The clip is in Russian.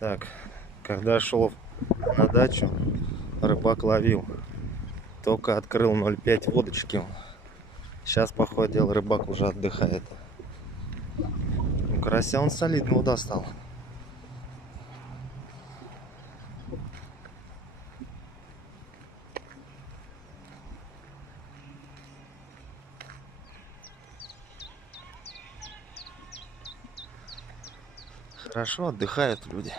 Так, когда шел на дачу, рыбак ловил. Только открыл 0,5 водочки. Сейчас, походу, рыбак уже отдыхает. Ну, карася он солидного достал. Хорошо отдыхают люди.